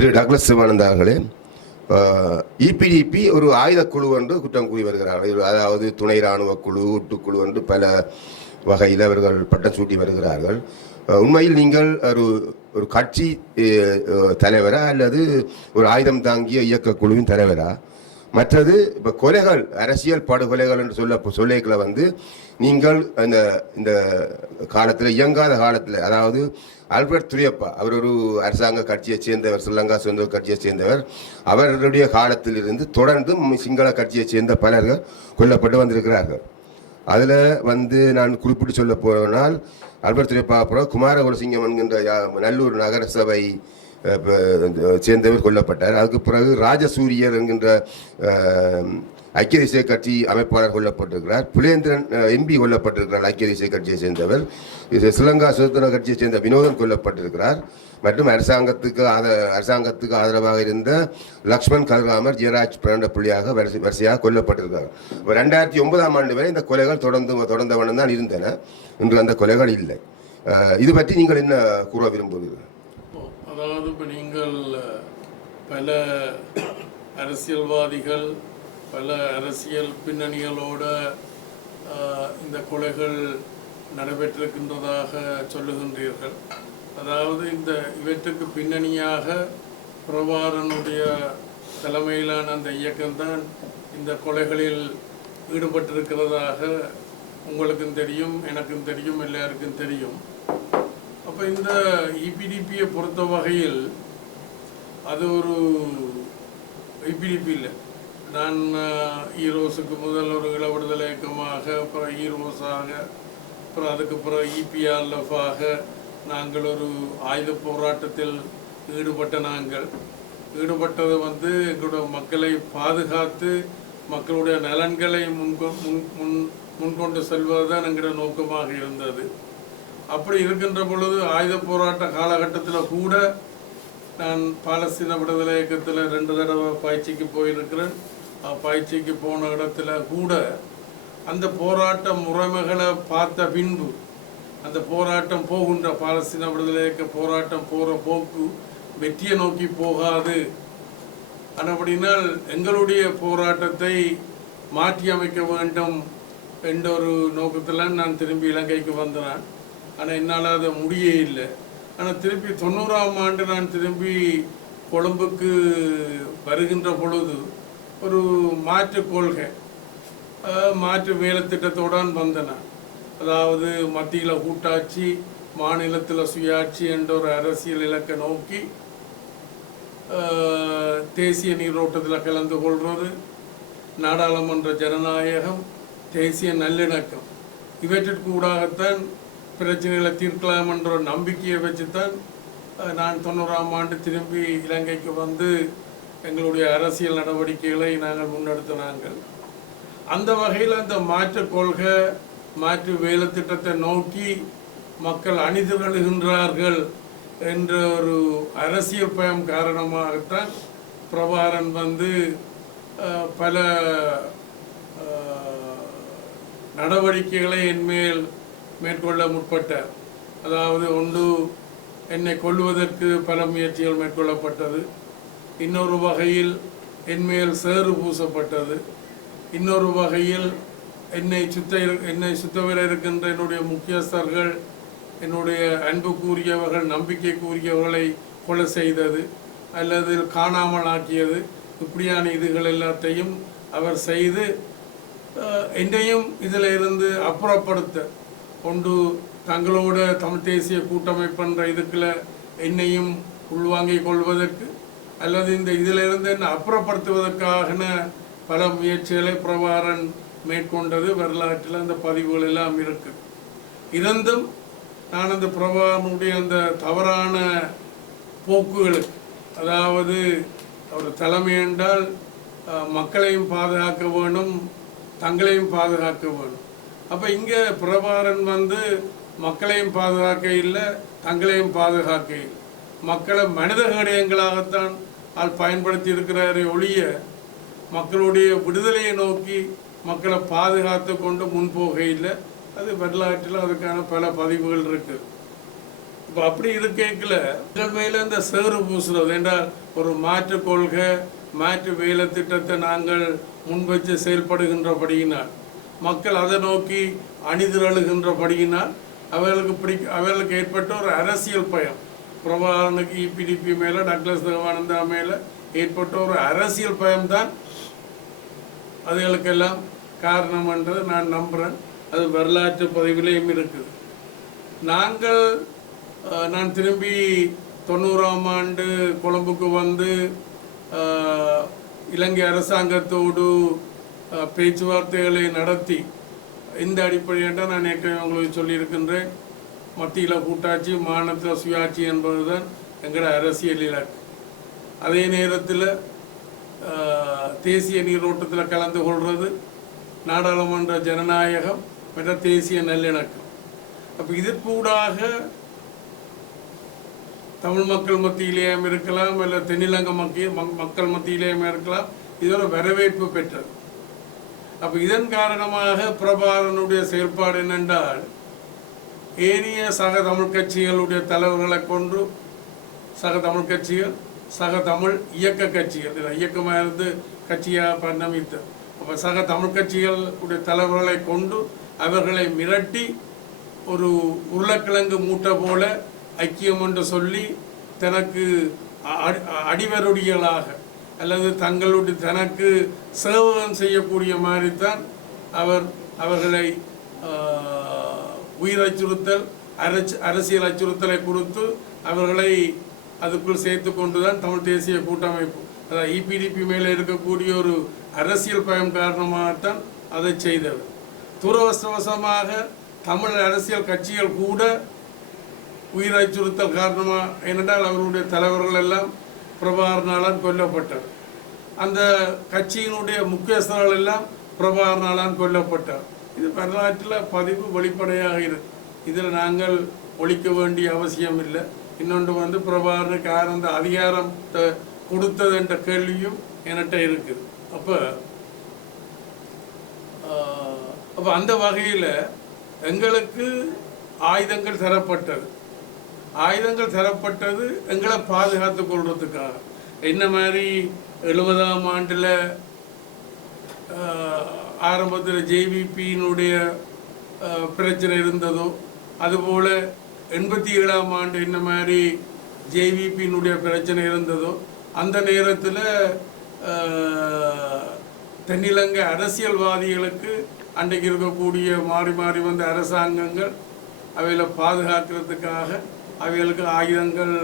திரு Douglas Sivananda அவர்களே, EPDP ஒரு ஆயுத குழு என்று குற்றம் கூறி வருகிறார்கள். அதாவது துணை இராணுவ குழு, ஒட்டுக்குழு என்று பல வகையில் அவர்கள் பட்டம் சூட்டி வருகிறார்கள். உண்மையில் நீங்கள் ஒரு கட்சி தலைவரா அல்லது ஒரு ஆயுதம் தாங்கிய இயக்க குழுவின் தலைவரா? மற்றது இப்போ கொலைகள், அரசியல் படுகொலைகள் என்று சொல்லிக்கல நீங்கள் இந்த காலத்தில், இயங்காத காலத்தில், அதாவது ஆல்பர்ட் துரியப்பா அவர் ஒரு அரசாங்க கட்சியை சேர்ந்தவர், ஸ்ரீலங்கா சுதந்திர கட்சியை சேர்ந்தவர். அவருடைய காலத்திலிருந்து தொடர்ந்து சிங்கள கட்சியை சேர்ந்த பலர்கள் கொல்லப்பட்டு வந்திருக்கிறார்கள். அதில் நான் குறிப்பிட்டு சொல்ல போனால், ஆல்பர்ட் துரியப்பா அப்புறம் குமாரகுலசிங்கம் என்கின்ற நல்லூர் நகரசபை சேர்ந்தவர் கொல்லப்பட்டார். அதுக்கு பிறகு ராஜசூரியர் என்கின்ற ஐக்கிய தேசிய கட்சி அமைப்பாளர் கொல்லப்பட்டிருக்கிறார். புலேந்திரன் எம்பி கொல்லப்பட்டிருக்கிறார், ஐக்கிய தேசிய கட்சியை சேர்ந்தவர். ஸ்ரீலங்கா சுதந்திர கட்சியை சேர்ந்த வினோதன் கொல்லப்பட்டிருக்கிறார். மற்றும் அரசாங்கத்துக்கு ஆதரவாக இருந்த லக்ஷ்மண் கல்ராமர், ஜெயராஜ் பிள்ளையாக வரிசையாக கொல்லப்பட்டிருக்கிறார். 2009ஆம் ஆண்டு வரை இந்த கொலைகள் தொடர்ந்தவண்ணம் தான் இருந்தன. இன்று அந்த கொலைகள் இல்லை. இது பற்றி நீங்கள் என்ன கூற விரும்புகிறீர்கள்? அதாவது இப்போ நீங்கள் பல அரசியல்வாதிகள், பல அரசியல் பின்னணிகளோட இந்த கொலைகள் நடைபெற்றிருக்கின்றதாக சொல்லுகின்றீர்கள். அதாவது இவற்றுக்கு பின்னணியாக பிரபாரனுடைய தலைமையிலான அந்த இயக்கம்தான் இந்த கொலைகளில் ஈடுபட்டிருக்கிறதாக உங்களுக்கும் தெரியும், எனக்கும் தெரியும், எல்லாருக்கும் தெரியும். அப்போ இந்த இபிடிபியை பொறுத்த வகையில் அது ஒரு இபிடிபி இல்லை. நான் ஈரோஸுக்கு முதல் ஒரு இள விடுதலை இயக்கமாக, அப்புறம் ஈரோஸாக, அப்புறம் அதுக்கு அப்புறம் இபிஆர்எஃபாக நாங்கள் ஒரு ஆயுத போராட்டத்தில் ஈடுபட்டது எங்களுடைய மக்களை பாதுகாத்து மக்களுடைய நலன்களை முன்கொண்டு செல்வது தான் எங்களுடைய நோக்கமாக இருந்தது. அப்படி இருக்கின்ற பொழுது ஆயுத போராட்ட காலகட்டத்தில் கூட நான் பாலஸ்தீன விடுதலை இயக்கத்தில் 2 தடவை பயிற்சிக்கு போயிருக்கிறேன். பயிற்சிக்கு போன இடத்துல கூட அந்த போராட்ட முறைமைகளை பார்த்த பின்பு அந்த போராட்டம் போகின்ற பாலஸ்தீன விடுதலை இயக்க போராட்டம் போகிற போக்கு வெற்றியை நோக்கி போகாது. அப்படினால் எங்களுடைய போராட்டத்தை மாற்றி அமைக்க வேண்டும் என்ற ஒரு நோக்கத்தில் நான் திரும்பி இலங்கைக்கு வந்தேன். ஆனால் என்னால் அதை முடிய இல்லை. ஆனால் திருப்பி 90ஆம் ஆண்டு நான் திரும்பி கொழும்புக்கு வருகின்ற பொழுது ஒரு மாற்று கொள்கை, மாற்று வேலை திட்டத்தோடு வந்தேன். அதாவது மத்தியில் கூட்டாட்சி, மாநிலத்தில் சுயாட்சி என்ற ஒரு அரசியல் இலக்கை நோக்கி தேசிய நீரோட்டத்தில் கலந்து கொள்வது, நாடாளுமன்ற ஜனநாயகம், தேசிய நல்லிணக்கம், இவற்றிற்கூடாகத்தான் பிரச்சனைகளை தீர்க்கலாம் என்ற ஒரு நம்பிக்கையை வச்சுத்தான் நான் 90ஆம் ஆண்டு திரும்பி இலங்கைக்கு வந்து எங்களுடைய அரசியல் நடவடிக்கைகளை நாங்கள் முன்னெடுத்தினாங்கள். அந்த வகையில் அந்த மாற்று கொள்கை, மாற்று வேலை திட்டத்தை நோக்கி மக்கள் அணிதிரளுகின்றார்கள் என்ற ஒரு அரசியல் பயம் காரணமாகத்தான் பிரபாரன் பல நடவடிக்கைகளை என்மேல் மேற்கொள்ள முற்பட்டார். அதாவது ஒன்று, என்னை கொல்லுவதற்கு பல முயற்சிகள் மேற்கொள்ளப்பட்டது. இன்னொரு வகையில் என்மேல் சேறு பூசப்பட்டது. இன்னொரு வகையில் என்னை சுத்தவர இருக்கின்ற என்னுடைய முக்கியஸ்தர்கள், என்னுடைய அன்புக்குரியவர்கள், நம்பிக்கைக்குரியவர்களை கொலை செய்தது அல்லது காணாமல் ஆக்கியது, இப்படியான இதுகள் எல்லாத்தையும் அவர் செய்து என்னையும் இதில் இருந்து அப்புறப்படுத்த கொண்டு தங்களோட தமிழ் தேசிய கூட்டமைப்புன்ற இதுக்குள்ள என்னையும் உள்வாங்கிக் கொள்வதற்கு அல்லது இதிலிருந்து என்னை அப்புறப்படுத்துவதற்கான பல முயற்சிகளை பிரபாரன் மேற்கொண்டது வரலாற்றில் அந்த பதிவுகள் எல்லாம் இருக்கு. இருந்தும் நான் அந்த பிரபாரனுடைய அந்த தவறான போக்குகளுக்கு, அதாவது அவர் தலைமை என்றால் மக்களையும் பாதுகாக்க வேணும், தங்களையும் பாதுகாக்க வேணும். அப்போ இங்கே பிரபாரன் மக்களையும் பாதுகாக்க இல்லை, தங்களையும் பாதுகாக்க இல்லை, மக்களை மனித கடையங்களாகத்தான் பயன்படுத்தி இருக்கிறாரே ஒழிய மக்களுடைய விடுதலையை நோக்கி மக்களை பாதுகாத்து கொண்டு முன்போக இல்லை. அது வரலாற்றில் அதுக்கான பல பதிவுகள் இருக்குது. இப்போ அப்படி இருக்கேக்கில் மக்கள் மேலே இந்த சேறு பூசுறது என்றால் ஒரு மாற்று கொள்கை மாற்று வேலை திட்டத்தை நாங்கள் முன்வச்சு செயல்படுகின்றபடியினால் மக்கள் அதை நோக்கி அணிதிரழுகின்றபடியினால் அவர்களுக்கு ஏற்பட்ட ஒரு அரசியல் பயம் பிரபாகரனுக்கு இபிடிபி மேலே டக்ளஸ் தேவானந்தா மேலே ஏற்பட்ட ஒரு அரசியல் பயம்தான் அதுகளுக்கெல்லாம் காரணம் என்றது நான் நம்புகிறேன். அது வரலாற்று பதிவிலையும் இருக்குது. நான் திரும்பி 90ஆம் ஆண்டு கொழும்புக்கு வந்து இலங்கை அரசாங்கத்தோடு பேச்சுவார்த்தைகளை நடத்தி இந்த அடிப்படையாக நான் ஏற்கனவே உங்களுக்கு சொல்லியிருக்கின்றேன். மத்தியில் கூட்டாட்சி மாநிலத்தில் சுயாட்சி என்பது தான் எங்களோட அரசியல் இலக்கு. அதே நேரத்தில் தேசிய நீரோட்டத்தில் கலந்து கொள்வது, நாடாளுமன்ற ஜனநாயகம் மற்ற தேசிய நல்லிணக்கம். அப்போ இதற்கூடாக தமிழ் மக்கள் மத்தியிலேயும் இருக்கலாம், இல்லை தென்னிலங்கை மக்கள் மத்தியிலேயும் இருக்கலாம். இது ஒரு வரவேற்பு பெற்றது. அப்போ இதன் காரணமாக பிரபாகரனுடைய செயல்பாடு என்னென்றால், ஏனைய சக தமிழ் கட்சிகளுடைய தலைவர்களை கொண்டு சக தமிழ் கட்சிகள், சக தமிழ் இயக்க கட்சிகள், இயக்கமாக இருந்து கட்சியாக பரிணமித்தது. அப்போ சக தமிழ் கட்சிகளுடைய தலைவர்களை கொண்டு அவர்களை மிரட்டி ஒரு உருளைக்கிழங்கு மூட்டை போல ஐக்கியம் என்று சொல்லி தனக்கு அடிவருடிகளாக அல்லது தனக்கு சேவகம் செய்யக்கூடிய மாதிரி தான் அவர்களை உயிர் அச்சுறுத்தல், அரசியல் அச்சுறுத்தலை கொடுத்து அவர்களை அதுக்குள் சேர்த்து கொண்டு தான் தமிழ் தேசிய கூட்டமைப்பு, அதாவது இபிடிபி மேலே இருக்கக்கூடிய ஒரு அரசியல் பயம் காரணமாகத்தான் அதை செய்தது. துரவசவசமாக தமிழ் அரசியல் கட்சிகள் கூட உயிர் அச்சுறுத்தல் காரணமாக, ஏனென்றால் அவருடைய தலைவர்கள் எல்லாம் பிரபாகரனாலான் கொல்லப்பட்டார். அந்த கட்சியினுடைய முக்கியஸ்தர்கள் எல்லாம் பிரபாகரனாலான் கொல்லப்பட்டார். இது வரலாற்றில் பதிவு வெளிப்படையாக இருக்கு. இதில் நாங்கள் ஒழிக்க வேண்டிய அவசியம் இல்லை. இன்னொன்று பிரபாகரனுக்கு யார் அந்த அதிகாரத்தை கொடுத்தது என்ற கேள்வியும் என்கிட்ட இருக்குது. அப்போ அந்த வகையில் எங்களுக்கு ஆயுதங்கள் தரப்பட்டது எங்களை பாதுகாத்து கொள்றதுக்காக. என்ன மாதிரி 70ஆம் ஆண்டில் ஆரம்பத்தில் ஜேவிபியினுடைய பிரச்சனை இருந்ததோ, அதுபோல் 87ஆம் ஆண்டு என்ன மாதிரி ஜேவிபியினுடைய பிரச்சனை இருந்ததோ, அந்த நேரத்தில் தென்னிலங்கை அரசியல்வாதிகளுக்கு அன்றைக்கு இருக்கக்கூடிய மாறி மாறி வந்த அரசாங்கங்கள் அவைகளை பாதுகாக்கிறதுக்காக அவைகளுக்கு ஆயுதங்கள்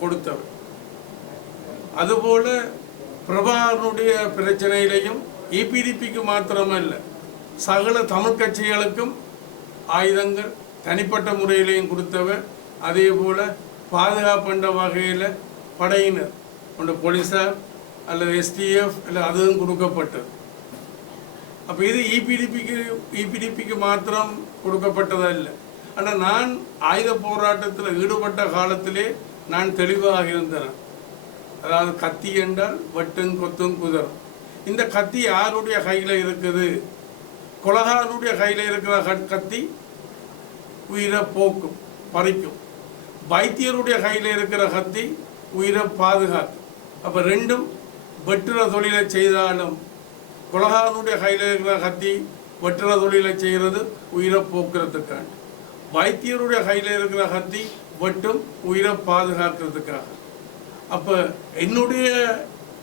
கொடுத்தவை. அதுபோல் பிரபாகரனுடைய பிரச்சனையிலையும் இபிடிபிக்கு மாத்திரமல்ல, சகல தமிழ் கட்சிகளுக்கும் ஆயுதங்கள் தனிப்பட்ட முறையிலையும் கொடுத்தவர். அதே போல் பாதுகாப்புன்ற வகையில் படையினர் ஒன்று போலீஸார் அல்லது எஸ்டிஎஃப் அல்ல அதுவும் கொடுக்கப்பட்டது. அப்போ இது இபிடிபிக்கு மாத்திரம் கொடுக்கப்பட்டதல்ல. ஆனால் நான் ஆயுத போராட்டத்தில் ஈடுபட்ட காலத்திலே நான் தெளிவாக இருந்தேன். அதாவது கத்தி என்றால் வெட்டும் கொத்தும் குதரும். இந்த கத்தி யாருடைய கையில் இருக்குது? கொலகாரனுடைய கையில் இருக்கிற கத்தி உயிரை போக்கும், பறிக்கும். வைத்தியருடைய கையில் இருக்கிற கத்தி உயிரை பாதுகாக்கும். அப்போ ரெண்டும் வெட்டுற தொழிலை செய்தாலும், கொலகாரனுடைய கையில் இருக்கிற கத்தி வெட்டுற தொழிலை செய்கிறது உயிரை போக்குறதுக்காக, வைத்தியருடைய கையில் இருக்கிற கத்தி வெட்டும் உயிரை பாதுகாக்கிறதுக்காக. அப்போ என்னுடைய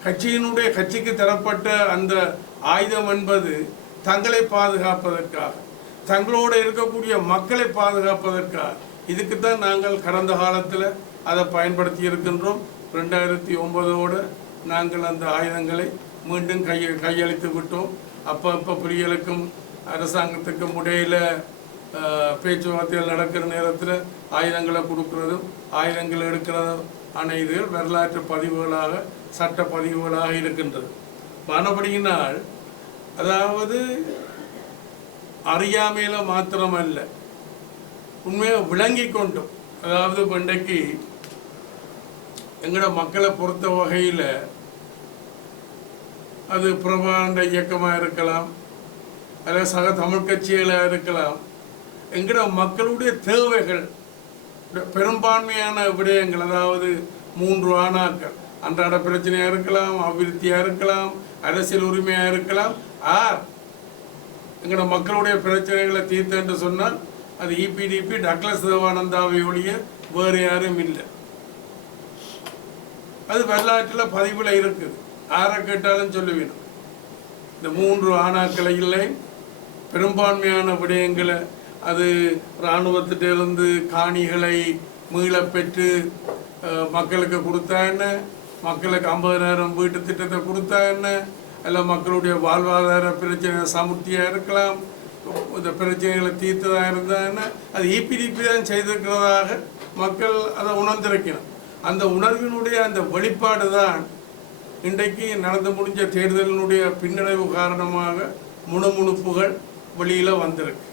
கட்சிக்கு தரப்பட்ட அந்த ஆயுதம் என்பது தங்களை பாதுகாப்பதற்காக, தங்களோடு இருக்கக்கூடிய மக்களை பாதுகாப்பதற்காக. இதுக்குத்தான் நாங்கள் கடந்த காலத்தில் அதை பயன்படுத்தி இருக்கின்றோம். 2009 நாங்கள் அந்த ஆயுதங்களை மீண்டும் கையளித்து விட்டோம். அப்போ புலிகளுக்கும் அரசாங்கத்துக்கும் இடையில் பேச்சுவார்த்தைகள் நடக்கிற நேரத்தில் ஆயுதங்களை கொடுக்கறதும் ஆயுதங்கள் எடுக்கிறதும் ஆன இதுகள் வரலாற்று பதிவுகளாக, சட்ட பதிவுகளாக இருக்கின்றது. மறுபடியினால் அதாவது அறியாமையில் மாத்திரமல்ல, உண்மையாக விளங்கி கொண்டும், அதாவது இன்றைக்கு எங்களோட மக்களை பொறுத்த வகையில் அது பிரபாகரண்ட இயக்கமாக இருக்கலாம், அல்லது சக தமிழ் கட்சிகளாக இருக்கலாம். எங்களோட மக்களுடைய தேவைகள் பெரும்பான்மையான விடயங்கள், அதாவது 3 ஆணாக்கள், அன்றாட பிரச்சனையாக இருக்கலாம், அபிவிருத்தியாக இருக்கலாம், அரசியல் உரிமையாக இருக்கலாம், எங்களோட மக்களுடைய பிரச்சனைகளை தீர்த்து என்று சொன்னால் அது இபிடிபி டக்ளஸ் தேவானந்தாவை ஒழிய வேறு யாரும் இல்லை. அது வரலாற்றில் பதிவில் இருக்குது, யாரை கேட்டாலும் சொல்லுவேன். இந்த 3 ஆணாக்களை இல்லை, பெரும்பான்மையான விடயங்களை, அது இராணுவத்திட்டிருந்து காணிகளை மீள பெற்று மக்களுக்கு கொடுத்தா என்ன, மக்களுக்கு 50,000 வீட்டு திட்டத்தை கொடுத்தா என்ன, அல்ல மக்களுடைய வாழ்வாதார பிரச்சனை சமுர்த்தியாக இருக்கலாம், இந்த பிரச்சனைகளை தீர்த்ததாக இருந்தால் என்ன, அது இபிடிபி தான் செய்திருக்கிறதாக மக்கள் அதை உணர்ந்திருக்கணும். அந்த உணர்வினுடைய அந்த வெளிப்பாடு தான் இன்றைக்கு நடந்து முடிஞ்ச தேர்தலினுடைய பின்னடைவு காரணமாக முணுமுணுப்புகள் வெளியில் வந்திருக்கு.